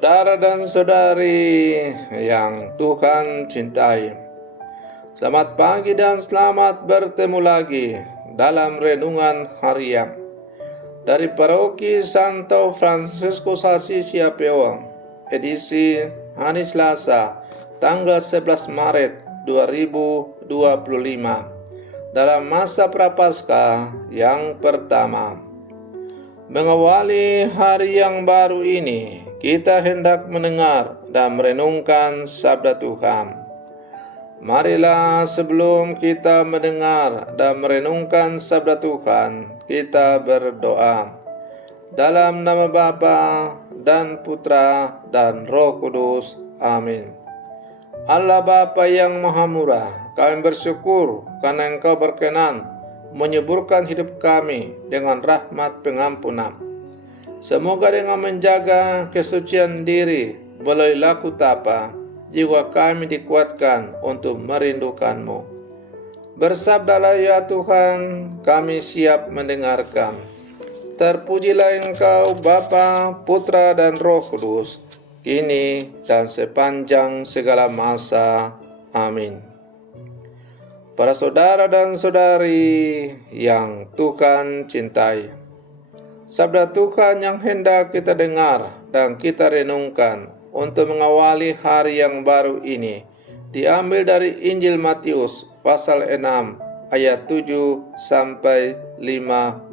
Saudara dan saudari yang Tuhan cintai, selamat pagi dan selamat bertemu lagi dalam renungan harian dari Paroki Santo Fransiskus Assisi Apeo, edisi hari Selasa, tanggal 11 Maret 2025, dalam masa Prapaskah yang pertama. Mengawali hari yang baru ini, kita hendak mendengar dan merenungkan sabda Tuhan. Marilah sebelum kita mendengar dan merenungkan sabda Tuhan, kita berdoa. Dalam nama Bapa dan Putra dan Roh Kudus. Amin. Allah Bapa yang Maha Murah, kami bersyukur karena Engkau berkenan menyuburkan hidup kami dengan rahmat pengampunan. Semoga dengan menjaga kesucian diri melalui laku tapa, jiwa kami dikuatkan untuk merindukan-Mu. Bersabdalah ya Tuhan, kami siap mendengarkan. Terpujilah Engkau Bapa, Putra dan Roh Kudus, kini dan sepanjang segala masa. Amin. Para saudara dan saudari yang Tuhan cintai, sabda Tuhan yang hendak kita dengar dan kita renungkan untuk mengawali hari yang baru ini diambil dari Injil Matius pasal 6 ayat 7 sampai 15.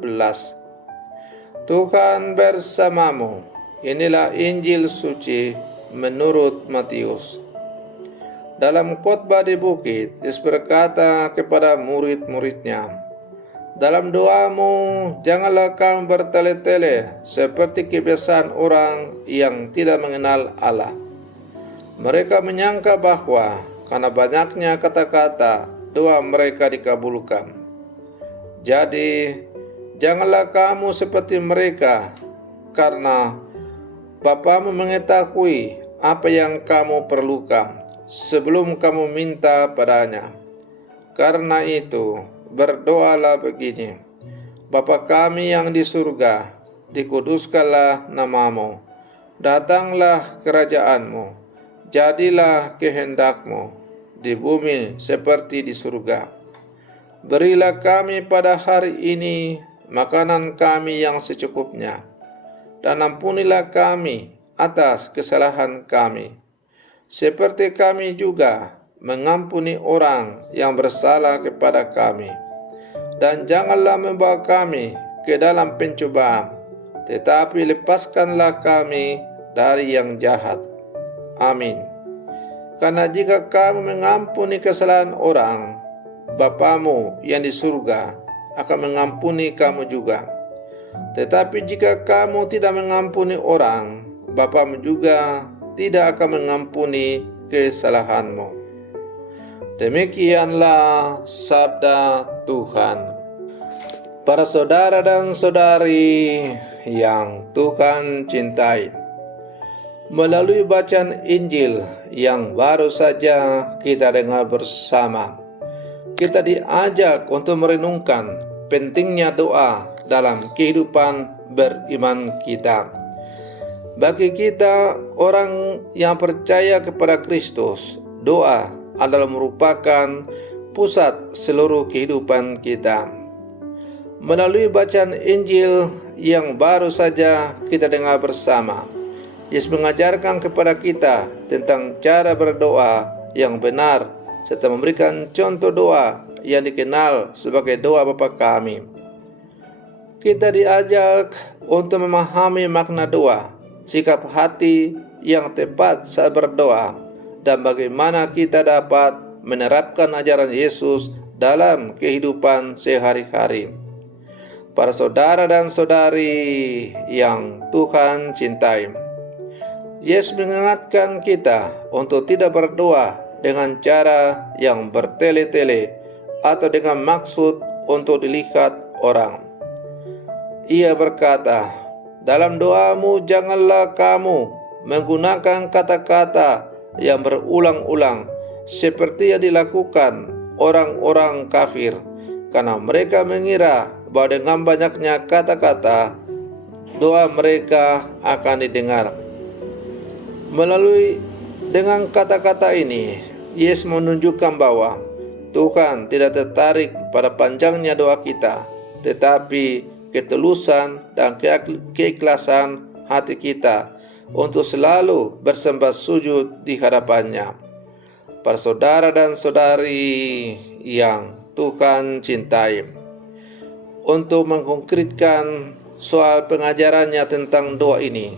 Tuhan bersamamu. Inilah Injil suci menurut Matius. Dalam khotbah di bukit, Yesus berkata kepada murid-muridnya, dalam doamu janganlah kamu bertele-tele seperti kebiasaan orang yang tidak mengenal Allah. Mereka menyangka bahwa karena banyaknya kata-kata, doa mereka dikabulkan. Jadi, janganlah kamu seperti mereka, karena Bapamu mengetahui apa yang kamu perlukan sebelum kamu minta padanya. Karena itu, berdoalah begini: Bapa kami yang di surga, dikuduskanlah namamu, datanglah kerajaanmu, jadilah kehendakmu di bumi seperti di surga. Berilah kami pada hari ini makanan kami yang secukupnya, dan ampunilah kami atas kesalahan kami, seperti kami juga mengampuni orang yang bersalah kepada kami. Dan janganlah membawa kami ke dalam pencobaan, tetapi lepaskanlah kami dari yang jahat. Amin. Karena jika kamu mengampuni kesalahan orang, Bapamu yang di surga akan mengampuni kamu juga. Tetapi jika kamu tidak mengampuni orang, Bapamu juga tidak akan mengampuni kesalahanmu. Demikianlah sabda Tuhan. Para saudara dan saudari yang Tuhan cintai, melalui bacaan Injil yang baru saja kita dengar bersama, kita diajak untuk merenungkan pentingnya doa dalam kehidupan beriman kita. Bagi kita orang yang percaya kepada Kristus, doa adalah merupakan pusat seluruh kehidupan kita. Melalui bacaan Injil yang baru saja kita dengar bersama, Yesus mengajarkan kepada kita tentang cara berdoa yang benar serta memberikan contoh doa yang dikenal sebagai doa Bapa kami. Kita diajak untuk memahami makna doa, sikap hati yang tepat saat berdoa, dan bagaimana kita dapat menerapkan ajaran Yesus dalam kehidupan sehari-hari. Para saudara dan saudari yang Tuhan cintai, Yesus mengingatkan kita untuk tidak berdoa dengan cara yang bertele-tele atau dengan maksud untuk dilihat orang. Ia berkata, dalam doamu janganlah kamu menggunakan kata-kata yang berulang-ulang seperti yang dilakukan orang-orang kafir, karena mereka mengira bahwa dengan banyaknya kata-kata doa mereka akan didengar. Melalui dengan kata-kata ini, Yesus menunjukkan bahwa Tuhan tidak tertarik pada panjangnya doa kita, tetapi ketulusan dan keikhlasan hati kita untuk selalu bersembah sujud di hadapannya. Para saudara dan saudari yang Tuhan cintai, untuk mengkonkretkan soal pengajarannya tentang doa ini,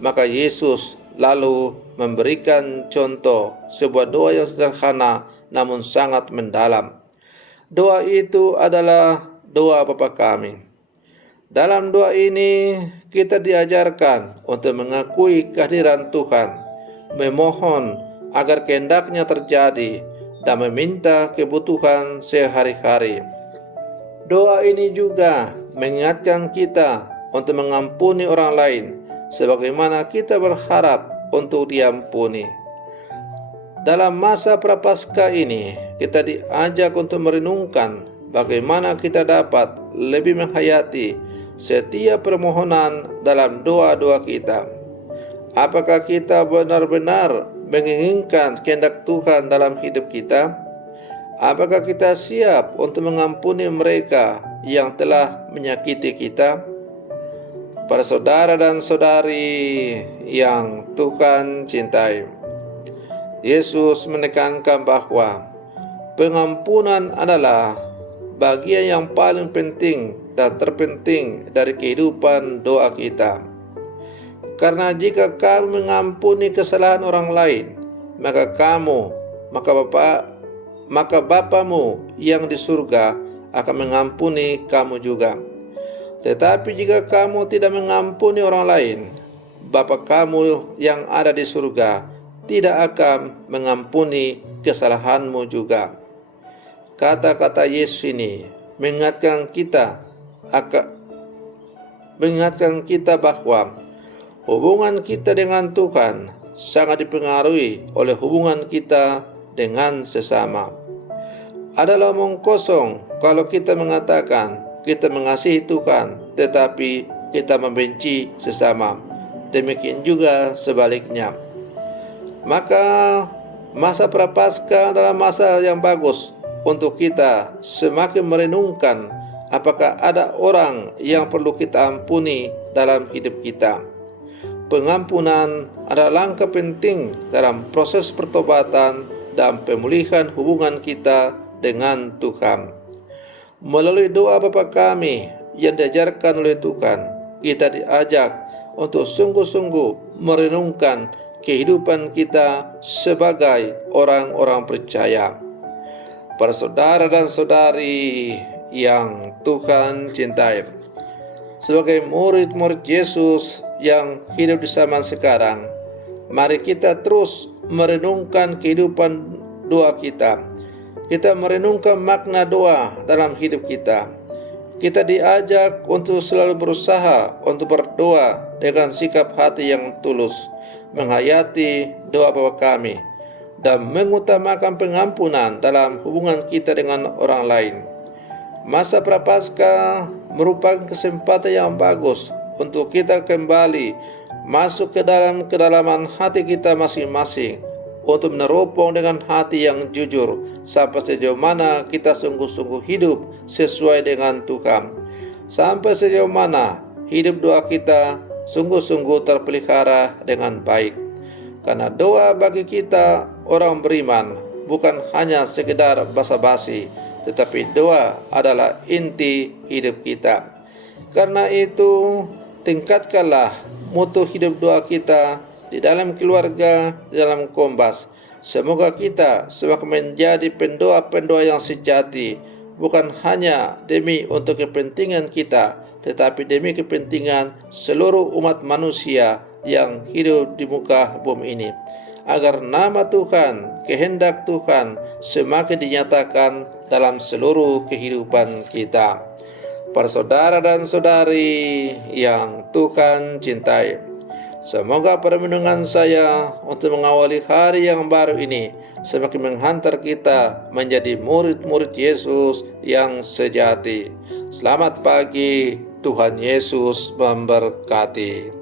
maka Yesus lalu memberikan contoh sebuah doa yang sederhana namun sangat mendalam. Doa itu adalah doa Bapa kami. Dalam doa ini kita diajarkan untuk mengakui kehadiran Tuhan, memohon agar kehendaknya terjadi, dan meminta kebutuhan sehari-hari. Doa ini juga mengingatkan kita untuk mengampuni orang lain sebagaimana kita berharap untuk diampuni. Dalam masa prapaskah ini, kita diajak untuk merenungkan bagaimana kita dapat lebih menghayati setiap permohonan dalam doa-doa kita. Apakah kita benar-benar menginginkan kehendak Tuhan dalam hidup kita? Apakah kita siap untuk mengampuni mereka yang telah menyakiti kita? Para saudara dan saudari yang Tuhan cintai, Yesus menekankan bahwa pengampunan adalah bagian yang paling penting dan terpenting dari kehidupan doa kita. Karena jika kamu mengampuni kesalahan orang lain, maka Bapamu yang di surga akan mengampuni kamu juga. Tetapi jika kamu tidak mengampuni orang lain, Bapa kamu yang ada di surga tidak akan mengampuni kesalahanmu juga. Kata-kata Yesus ini mengingatkan kita bahwa hubungan kita dengan Tuhan sangat dipengaruhi oleh hubungan kita dengan sesama. Adalah omong kosong kalau kita mengatakan kita mengasihi Tuhan tetapi kita membenci sesama. Demikian juga sebaliknya. Maka masa prapaskah adalah masa yang bagus untuk kita semakin merenungkan apakah ada orang yang perlu kita ampuni dalam hidup kita. Pengampunan adalah langkah penting dalam proses pertobatan dan pemulihan hubungan kita dengan Tuhan. Melalui doa Bapa kami yang diajarkan oleh Tuhan, kita diajak untuk sungguh-sungguh merenungkan kehidupan kita sebagai orang-orang percaya. Para saudara dan saudari yang Tuhan cintai, sebagai murid-murid Yesus yang hidup di zaman sekarang, mari kita terus merenungkan kehidupan doa kita. Kita merenungkan makna doa dalam hidup kita. Kita diajak untuk selalu berusaha untuk berdoa dengan sikap hati yang tulus, menghayati doa Bapa kami, dan mengutamakan pengampunan dalam hubungan kita dengan orang lain. Masa prapaskah merupakan kesempatan yang bagus untuk kita kembali masuk ke dalam kedalaman hati kita masing-masing, untuk meneropong dengan hati yang jujur sampai sejauh mana kita sungguh-sungguh hidup sesuai dengan Tuhan, sampai sejauh mana hidup doa kita sungguh-sungguh terpelihara dengan baik. Karena doa bagi kita orang beriman bukan hanya sekedar basa-basi, tetapi doa adalah inti hidup kita. Karena itu, tingkatkanlah mutu hidup doa kita di dalam keluarga, di dalam Kombas. Semoga kita semakin menjadi pendoa-pendoa yang sejati, bukan hanya demi untuk kepentingan kita, tetapi demi kepentingan seluruh umat manusia yang hidup di muka bumi ini, agar nama Tuhan, kehendak Tuhan semakin dinyatakan dalam seluruh kehidupan kita. Para saudara dan saudari yang Tuhan cintai, semoga permenungan saya untuk mengawali hari yang baru ini semakin menghantar kita menjadi murid-murid Yesus yang sejati. Selamat pagi, Tuhan Yesus memberkati.